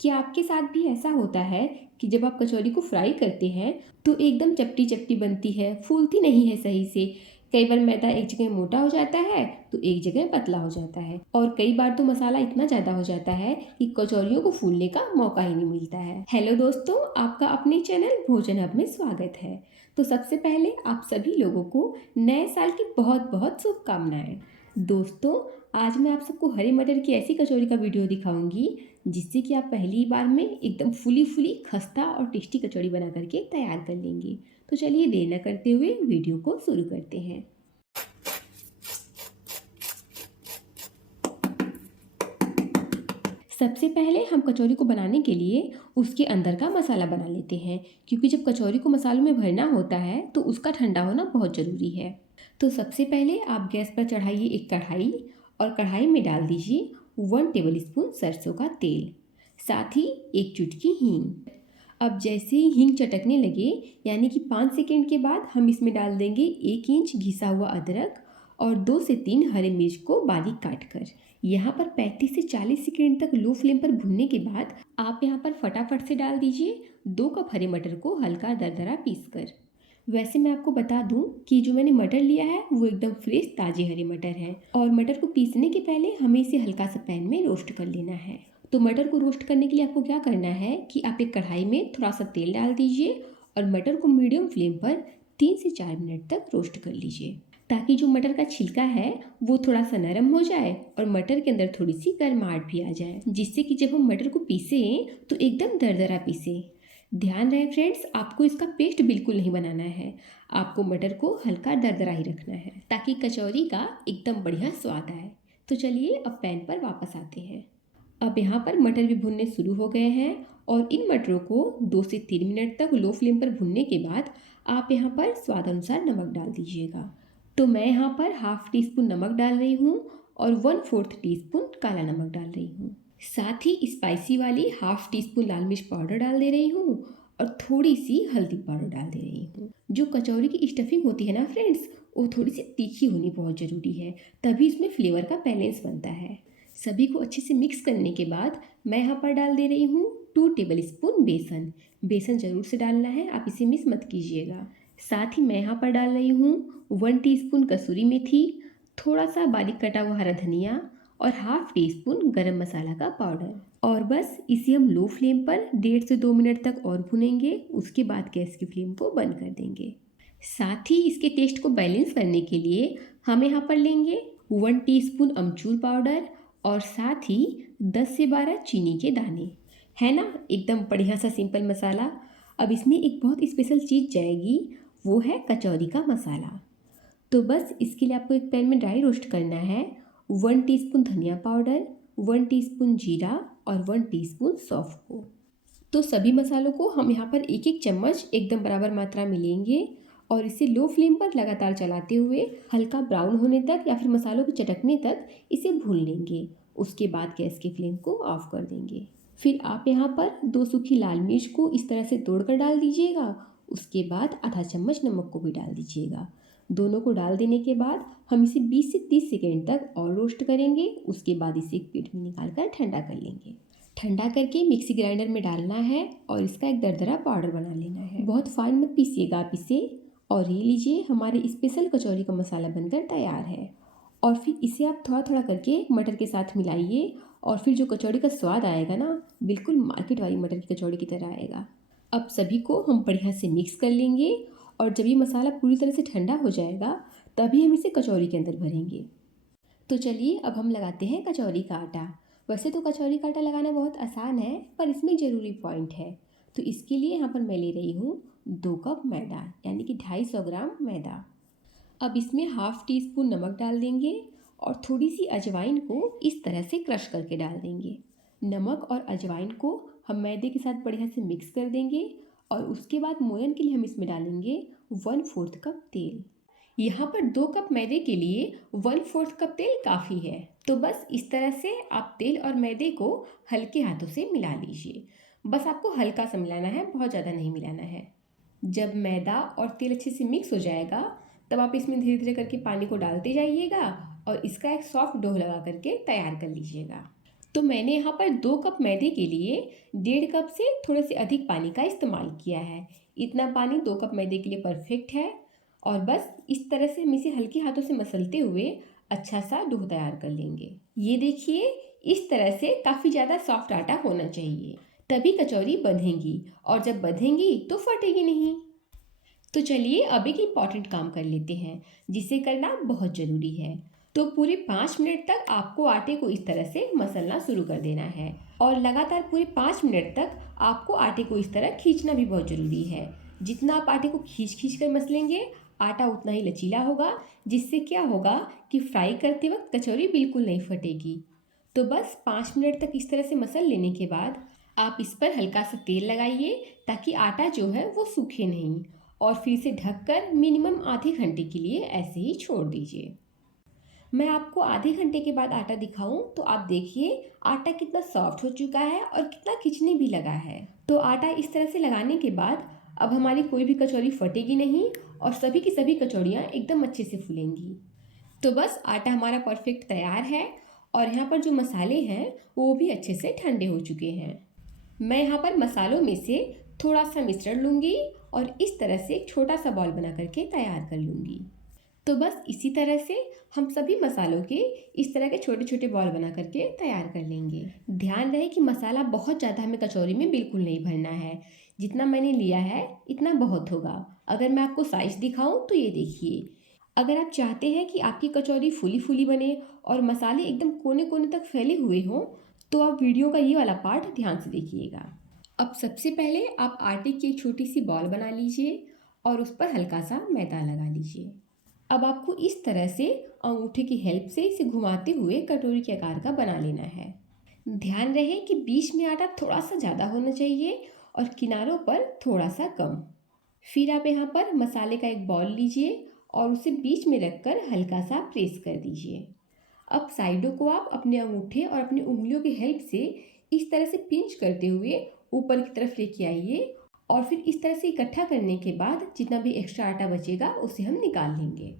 क्या आपके साथ भी ऐसा होता है कि जब आप कचौरी को फ्राई करते हैं तो एकदम चपटी चपटी बनती है, फूलती नहीं है सही से। कई बार मैदा एक जगह मोटा हो जाता है तो एक जगह पतला हो जाता है, और कई बार तो मसाला इतना ज़्यादा हो जाता है कि कचौरियों को फूलने का मौका ही नहीं मिलता है। हेलो दोस्तों, आपका अपने चैनल भोजन हब में स्वागत है। तो सबसे पहले आप सभी लोगों को नए साल की बहुत बहुत शुभकामनाएं। दोस्तों, आज मैं आप सबको हरे मटर की ऐसी कचौरी का वीडियो दिखाऊंगी जिससे कि आप पहली बार में एकदम फुली फुली खस्ता और टेस्टी कचौड़ी बना करके तैयार कर लेंगे। तो चलिए देर न करते हुए वीडियो को शुरू करते हैं। सबसे पहले हम कचौरी को बनाने के लिए उसके अंदर का मसाला बना लेते हैं, क्योंकि जब कचौरी को मसालों में भरना होता है तो उसका ठंडा होना बहुत ज़रूरी है। तो सबसे पहले आप गैस पर चढ़ाइए एक कढ़ाई, और कढ़ाई में डाल दीजिए 1 टेबल स्पून सरसों का तेल, साथ ही एक चुटकी हींग। अब जैसे ही हींग चटकने लगे, यानी कि 5 सेकंड के बाद हम इसमें डाल देंगे 1 इंच घिसा हुआ अदरक और 2 से 3 हरे मिर्च को बारीक काट कर। यहाँ पर 35 से 40 सेकंड तक लो फ्लेम पर भुनने के बाद आप यहाँ पर फटाफट से डाल दीजिए 2 कप हरे मटर को हल्का दरदरा पीस कर। वैसे मैं आपको बता दूं कि जो मैंने मटर लिया है वो एकदम फ्रेश ताजे हरे मटर है, और मटर को पीसने के पहले हमें इसे हल्का सा पैन में रोस्ट कर लेना है। तो मटर को रोस्ट करने के लिए आपको क्या करना है कि आप एक कढ़ाई में थोड़ा सा तेल डाल दीजिए और मटर को मीडियम फ्लेम पर 3 से 4 मिनट तक रोस्ट कर लीजिए, ताकि जो मटर का छिलका है वो थोड़ा सा नरम हो जाए और मटर के अंदर थोड़ी सी गर्माहट भी आ जाए, जिससे कि जब हम मटर को पीसें तो एकदम दरदरा पीसें। ध्यान रहे फ्रेंड्स, आपको इसका पेस्ट बिल्कुल नहीं बनाना है, आपको मटर को हल्का दरदरा ही रखना है ताकि कचौरी का एकदम बढ़िया स्वाद आए। तो चलिए अब पैन पर वापस आते हैं। अब यहाँ पर मटर भी भुनने शुरू हो गए हैं, और इन मटरों को 2 से 3 मिनट तक लो फ्लेम पर भुनने के बाद आप यहाँ पर स्वाद अनुसार नमक डाल दीजिएगा। तो मैं यहाँ पर हाफ टी स्पून नमक डाल रही हूँ और 1/4 टीस्पून काला नमक डाल रही हूँ। साथ ही स्पाइसी वाली हाफ टी स्पून लाल मिर्च पाउडर डाल दे रही हूँ और थोड़ी सी हल्दी पाउडर डाल दे रही हूँ। जो कचौरी की स्टफिंग होती है ना फ्रेंड्स, वो थोड़ी सी तीखी होनी बहुत ज़रूरी है, तभी इसमें फ्लेवर का बैलेंस बनता है। सभी को अच्छे से मिक्स करने के बाद मैं यहाँ पर डाल दे रही हूँ 2 टेबल स्पून बेसन। बेसन ज़रूर से डालना है, आप इसे मिस मत कीजिएगा। साथ ही मैं यहाँ पर डाल रही हूँ 1 टीस्पून कसूरी मेथी, थोड़ा सा बारीक कटा हुआ हरा धनिया और हाफ टी स्पून गरम मसाला का पाउडर। और बस इसे हम लो फ्लेम पर 1.5 से 2 मिनट तक और भुनेंगे, उसके बाद गैस की फ्लेम को बंद कर देंगे। साथ ही इसके टेस्ट को बैलेंस करने के लिए हम यहाँ पर लेंगे 1 टीस्पून अमचूर पाउडर और साथ ही 10 से 12 चीनी के दाने। है ना, एकदम बढ़िया सा सिंपल मसाला। अब इसमें एक बहुत स्पेशल चीज़ जाएगी, वो है कचौरी का मसाला। तो बस इसके लिए आपको एक पैन में ड्राई रोस्ट करना है 1 टीस्पून धनिया पाउडर, 1 टीस्पून जीरा और 1 टीस्पून सौंफ को। तो सभी मसालों को हम यहाँ पर एक एक चम्मच एकदम बराबर मात्रा में लेंगे और इसे लो फ्लेम पर लगातार चलाते हुए हल्का ब्राउन होने तक या फिर मसालों के चटकने तक इसे भून लेंगे। उसके बाद गैस की फ्लेम को ऑफ कर देंगे। फिर आप यहाँ पर 2 सूखी लाल मिर्च को इस तरह से तोड़कर डाल दीजिएगा। उसके बाद आधा चम्मच नमक को भी डाल दीजिएगा। दोनों को डाल देने के बाद हम इसे 20 से 30 सेकेंड तक और रोस्ट करेंगे। उसके बाद इसे एक प्लेट में निकाल कर ठंडा कर लेंगे। ठंडा करके मिक्सी ग्राइंडर में डालना है और इसका एक दरदरा पाउडर बना लेना है। बहुत फाइन मत पीसिएगा आप इसे। और ये लीजिए, हमारे स्पेशल कचौरी का मसाला बनकर तैयार है। और फिर इसे आप थोड़ा थोड़ा करके मटर के साथ मिलाइए, और फिर जो कचौड़ी का स्वाद आएगा ना, बिल्कुल मार्केट वाली मटर की कचौड़ी की तरह आएगा। अब सभी को हम बढ़िया से मिक्स कर लेंगे, और जब ये मसाला पूरी तरह से ठंडा हो जाएगा तभी हम इसे कचौरी के अंदर भरेंगे। तो चलिए अब हम लगाते हैं कचौरी का आटा। वैसे तो कचौरी का आटा लगाना बहुत आसान है, पर इसमें एक ज़रूरी पॉइंट है। तो इसके लिए यहाँ पर मैं ले रही हूँ 2 कप मैदा, यानी कि 250 ग्राम मैदा। अब इसमें हाफ टी स्पून नमक डाल देंगे और थोड़ी सी अजवाइन को इस तरह से क्रश करके डाल देंगे। नमक और अजवाइन को हम मैदे के साथ बढ़िया से मिक्स कर देंगे, और उसके बाद मोयन के लिए हम इसमें डालेंगे 1/4 कप तेल। यहाँ पर 2 कप मैदे के लिए 1/4 कप तेल काफ़ी है। तो बस इस तरह से आप तेल और मैदे को हल्के हाथों से मिला लीजिए। बस आपको हल्का सा मिलाना है, बहुत ज़्यादा नहीं मिलाना है। जब मैदा और तेल अच्छे से मिक्स हो जाएगा तब आप इसमें धीरे धीरे करके पानी को डालते जाइएगा और इसका एक सॉफ्ट डो लगा करके तैयार कर लीजिएगा। तो मैंने यहाँ पर 2 कप मैदे के लिए 1.5 कप से थोड़े से अधिक पानी का इस्तेमाल किया है। इतना पानी 2 कप मैदे के लिए परफेक्ट है। और बस इस तरह से हम इसे हल्के हाथों से मसलते हुए अच्छा सा डो तैयार कर लेंगे। ये देखिए, इस तरह से काफ़ी ज़्यादा सॉफ्ट आटा होना चाहिए, तभी कचौरी बंधेगी, और जब बंधेगी तो फटेगी नहीं। तो चलिए अब एक इम्पॉर्टेंट काम कर लेते हैं, जिसे करना बहुत ज़रूरी है। तो पूरे 5 मिनट तक आपको आटे को इस तरह से मसलना शुरू कर देना है, और लगातार पूरे 5 मिनट तक आपको आटे को इस तरह खींचना भी बहुत ज़रूरी है। जितना आप आटे को खींच खींच कर मसलेंगे, आटा उतना ही लचीला होगा, जिससे क्या होगा कि फ्राई करते वक्त कचौरी बिल्कुल नहीं फटेगी। तो बस 5 मिनट तक इस तरह से मसल लेने के बाद आप इस पर हल्का सा तेल लगाइए, ताकि आटा जो है वो सूखे नहीं, और फिर इसे ढककर मिनिमम आधे घंटे के लिए ऐसे ही छोड़ दीजिए। मैं आपको आधे घंटे के बाद आटा दिखाऊं तो आप देखिए आटा कितना सॉफ्ट हो चुका है और कितना खिंचने भी लगा है। तो आटा इस तरह से लगाने के बाद अब हमारी कोई भी कचौरी फटेगी नहीं, और सभी की सभी कचौड़ियाँ एकदम अच्छे से फूलेंगी। तो बस आटा हमारा परफेक्ट तैयार है, और यहाँ पर जो मसाले हैं वो भी अच्छे से ठंडे हो चुके हैं। मैं यहाँ पर मसालों में से थोड़ा सा मिश्रण लूँगी, और इस तरह से एक छोटा सा बॉल बना करके तैयार कर लूँगी। तो बस इसी तरह से हम सभी मसालों के इस तरह के छोटे छोटे बॉल बना करके तैयार कर लेंगे। ध्यान रहे कि मसाला बहुत ज़्यादा हमें कचौरी में बिल्कुल नहीं भरना है। जितना मैंने लिया है इतना बहुत होगा। अगर मैं आपको साइज़ दिखाऊं तो ये देखिए, अगर आप चाहते हैं कि आपकी कचौरी फूली फूली बने और मसाले एकदम कोने कोने तक फैले हुए हों, तो आप वीडियो का ये वाला पार्ट ध्यान से देखिएगा। अब सबसे पहले आप आटे की एक छोटी सी बॉल बना लीजिए, और उस पर हल्का सा मैदा लगा लीजिए। अब आपको इस तरह से अंगूठे की हेल्प से इसे घुमाते हुए कटोरी के आकार का बना लेना है। ध्यान रहे कि बीच में आटा थोड़ा सा ज़्यादा होना चाहिए और किनारों पर थोड़ा सा कम। फिर आप यहाँ पर मसाले का एक बॉल लीजिए, और उसे बीच में रखकर हल्का सा प्रेस कर दीजिए। अब साइडों को आप अपने अंगूठे और अपनी उंगलियों की हेल्प से इस तरह से पिंच करते हुए ऊपर की तरफ लेके आइए, और फिर इस तरह से इकट्ठा करने के बाद जितना भी एक्स्ट्रा आटा बचेगा उसे हम निकाल लेंगे।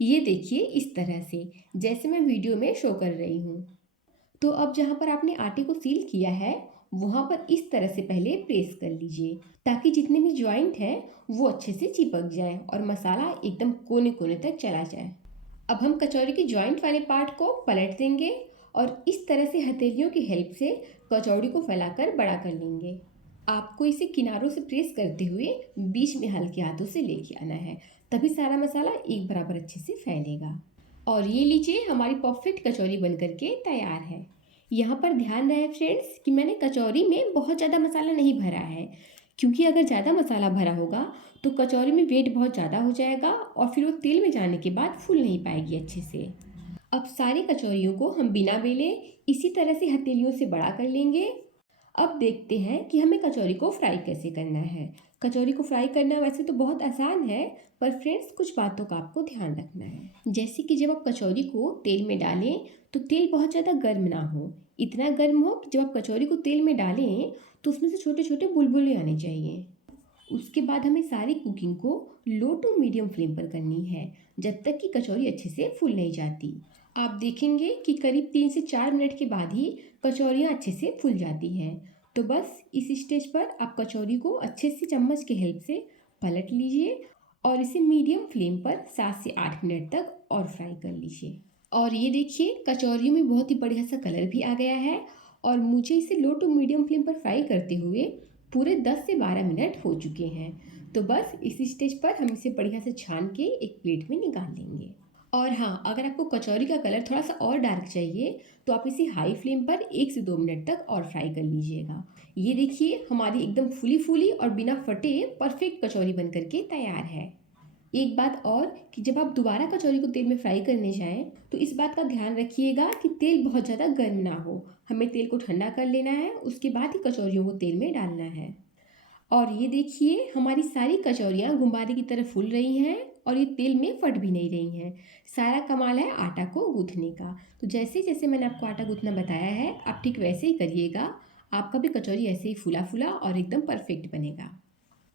ये देखिए इस तरह से, जैसे मैं वीडियो में शो कर रही हूँ। तो अब जहाँ पर आपने आटे को सील किया है, वहाँ पर इस तरह से पहले प्रेस कर लीजिए, ताकि जितने भी जॉइंट हैं वो अच्छे से चिपक जाए और मसाला एकदम कोने कोने तक चला जाए। अब हम कचौरी के जॉइंट वाले पार्ट को पलट देंगे, और इस तरह से हथेलियों की हेल्प से कचौड़ी को फैलाकर बड़ा कर लेंगे। आपको इसे किनारों से प्रेस करते हुए बीच में हल्के हाथों से लेके आना है, तभी सारा मसाला एक बराबर अच्छे से फैलेगा। और ये लीजिए, हमारी परफेक्ट कचौरी बनकर के तैयार है। यहाँ पर ध्यान रहे फ्रेंड्स कि मैंने कचौरी में बहुत ज़्यादा मसाला नहीं भरा है, क्योंकि अगर ज़्यादा मसाला भरा होगा तो कचौरी में वेट बहुत ज़्यादा हो जाएगा, और फिर वो तेल में जाने के बाद फूल नहीं पाएगी अच्छे से। अब सारी कचौरियों को हम बिना बेले इसी तरह से हथेलियों से बड़ा कर लेंगे। अब देखते हैं कि हमें कचौरी को फ्राई कैसे करना है। कचौरी को फ्राई करना वैसे तो बहुत आसान है, पर फ्रेंड्स कुछ बातों का आपको ध्यान रखना है। जैसे कि जब आप कचौरी को तेल में डालें तो तेल बहुत ज़्यादा गर्म ना हो, इतना गर्म हो कि जब आप कचौरी को तेल में डालें तो उसमें से छोटे छोटे बुलबुले आने चाहिए। उसके बाद हमें सारी कुकिंग को लो टू मीडियम फ्लेम पर करनी है, जब तक कि कचौरी अच्छे से फूल नहीं जाती। आप देखेंगे कि करीब 3 से 4 मिनट के बाद ही कचौरियाँ अच्छे से फूल जाती हैं। तो बस इस स्टेज पर आप कचौरी को अच्छे से चम्मच की हेल्प से पलट लीजिए, और इसे मीडियम फ्लेम पर 7 से 8 मिनट तक और फ्राई कर लीजिए। और ये देखिए, कचौरियों में बहुत ही बढ़िया सा कलर भी आ गया है, और मुझे इसे लो टू मीडियम फ्लेम पर फ्राई करते हुए पूरे 10 से 12 मिनट हो चुके हैं। तो बस इस स्टेज पर हम इसे बढ़िया से छान के एक प्लेट में निकाल लेंगे। और हाँ, अगर आपको कचौरी का कलर थोड़ा सा और डार्क चाहिए तो आप इसे हाई फ्लेम पर 1 से 2 मिनट तक और फ्राई कर लीजिएगा। ये देखिए, हमारी एकदम फूली फूली और बिना फटे परफेक्ट कचौरी बन करके तैयार है। एक बात और कि जब आप दोबारा कचौरी को तेल में फ्राई करने जाएं तो इस बात का ध्यान रखिएगा कि तेल बहुत ज़्यादा गर्म ना हो। हमें तेल को ठंडा कर लेना है, उसके बाद ही कचौरियों को तेल में डालना है। और ये देखिए, हमारी सारी कचौरियाँ गुब्बारे की तरह फूल रही हैं, और ये तेल में फट भी नहीं रही हैं। सारा कमाल है आटा को गूँथने का। तो जैसे जैसे मैंने आपको आटा गूँथना बताया है, आप ठीक वैसे ही करिएगा। आपका भी कचौरी ऐसे ही फूला फूला और एकदम परफेक्ट बनेगा।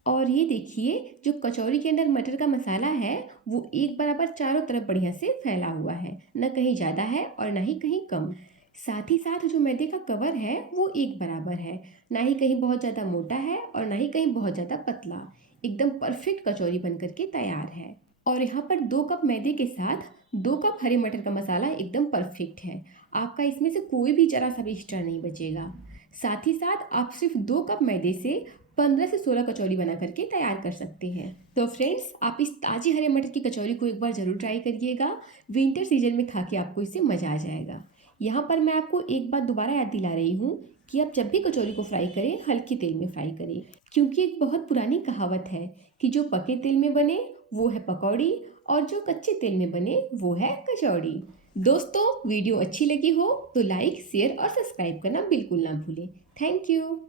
और ये देखिए, जो कचौरी के अंदर मटर का मसाला है वो एक बराबर चारों तरफ बढ़िया से फैला हुआ है, न कहीं ज़्यादा है और न ही कहीं कम। साथ ही साथ जो मैदे का कवर है वो एक बराबर है, ना ही कहीं बहुत ज़्यादा मोटा है और ना ही कहीं बहुत ज़्यादा पतला। एकदम परफेक्ट कचौरी बन करके तैयार है। और यहाँ पर 2 कप मैदे के साथ 2 कप हरे मटर का मसाला एकदम परफेक्ट है। आपका इसमें से कोई भी जरा सा भी एक्स्ट्रा नहीं बचेगा। साथ ही साथ आप सिर्फ 2 कप मैदे से 15 से 16 कचौरी बना करके तैयार कर सकते हैं। तो फ्रेंड्स, आप इस ताज़ी हरे मटर की कचौरी को एक बार ज़रूर ट्राई करिएगा। विंटर सीजन में खा के आपको इससे मज़ा आ जाएगा। यहाँ पर मैं आपको एक बात दोबारा याद दिला रही हूँ कि आप जब भी कचौरी को फ्राई करें, हल्के तेल में फ्राई करें, क्योंकि एक बहुत पुरानी कहावत है कि जो पके तेल में बने वो है पकौड़ी और जो कच्चे तेल में बने वो है कचौड़ी। दोस्तों, वीडियो अच्छी लगी हो तो लाइक, शेयर और सब्सक्राइब करना बिल्कुल ना भूलें। Thank you.